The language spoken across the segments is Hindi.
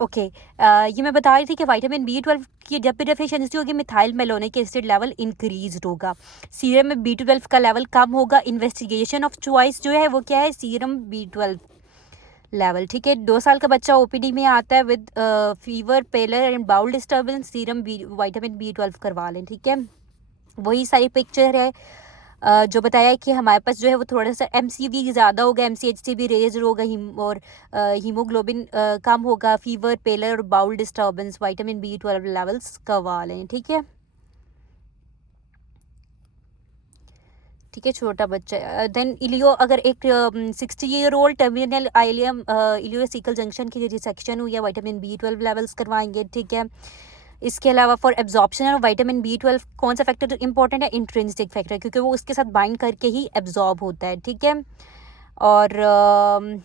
ओके। ये मैं बता रही थी कि विटामिन B12 की जब भी डेफिशिएंसी होगी methyl malonic acid level increase होगा, सीरम में B12 का लेवल कम होगा। इन्वेस्टिगेशन ऑफ चॉइस जो है वो क्या है, सीरम B12 लेवल। ठीक है, 2 साल का बच्चा ओपीडी में आता है with fever, pallor and bowel disturbance, serum vitamin B12 करवा लें। ठीक है, वही सारी पिक्चर है जो बताया है कि हमारे पास जो है वो थोड़ा सा MCV ज़्यादा होगा, MCH से भी रेज होगा, और हीमोग्लोबिन कम होगा, फीवर, पेलर और bowl disturbance, vitamin B12 levels करवा लें। ठीक है, ठीक है, छोटा बच्चा। देन इलियो, अगर एक 60 year old terminal ileum ileocaecal junction की रिसेक्शन हुई है, विटामिन B12 लेवल्स करवाएंगे। ठीक है, इसके अलावा for absorption of vitamin B12 कौन सा फैक्टर इंपॉर्टेंट है, इंट्रिंसिक फैक्टर, क्योंकि वो उसके साथ बाइंड करके ही एब्जॉर्ब होता है। ठीक है, और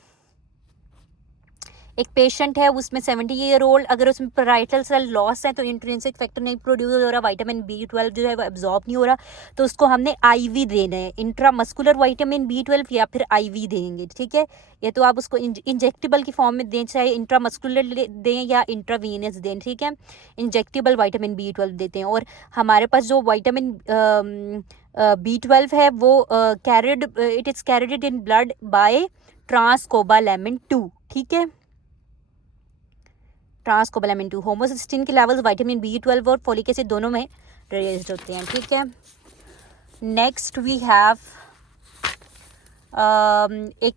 एक पेशेंट है उसमें 70 ईयर ओल्ड, अगर उसमें पैराइटल सेल लॉस है तो इंट्रिंसिक फैक्टर नहीं प्रोड्यूस हो रहा, विटामिन B12 जो है वो एब्जॉर्ब नहीं हो रहा, तो उसको हमने IV देना है, इंट्रामस्कुलर विटामिन B12 या फिर IV देंगे। ठीक है, या तो आप उसको इंजेक्टेबल की फॉर्म में दें, चाहे इंट्रामस्कुलर दें या इंट्रावीनस दें। ठीक है, इंजेक्टेबल विटामिन B12 देते हैं। और हमारे पास जो विटामिन B12 है वो carried it is carried in blood by transcobalamin 2। ठीक है, ट्रांसकोबालामिन 2, होमोसिस्टिन के लेवल्स विटामिन B12 और फोलिक एसिड दोनों में रेज्ड होते हैं। ठीक है, नेक्स्ट वी हैव एक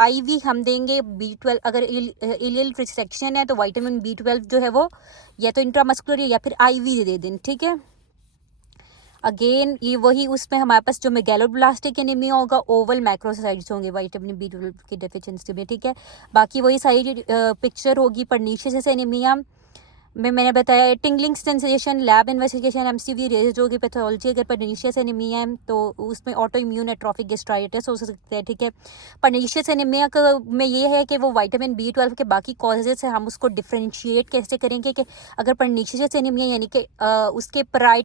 IV हम देंगे B12, अगर इलियल रिसेक्शन है तो विटामिन B12 जो है वो या तो इंट्रामस्कुलर या फिर IV दे दें। ठीक है, अगेन ये वही, उसमें हमारे पास जो मेगैलोब्लास्टिक एनीमिया होगा, ओवल मैक्रोसाइट्स होंगे विटामिन B12 की डेफिशिएंसी में। ठीक है, बाकी वही सारी पिक्चर होगी। परनीशियस एनीमिया में मैंने बताया tingling sensation, lab investigation, MCV raised होगी, पैथोलॉजी अगर परनीशियस एनीमिया है तो उसमें ऑटो इम्यून एट्रोफिक गैस्ट्राइटिस हो सकता है। ठीक है, परनीशियस एनीमिया का में ये है कि वो विटामिन B12 के बाकी कॉजेज है, हम उसको डिफ्रेंशिएट कैसे करेंगे कि अगर परनीशियस एनीमिया यानी कि उसके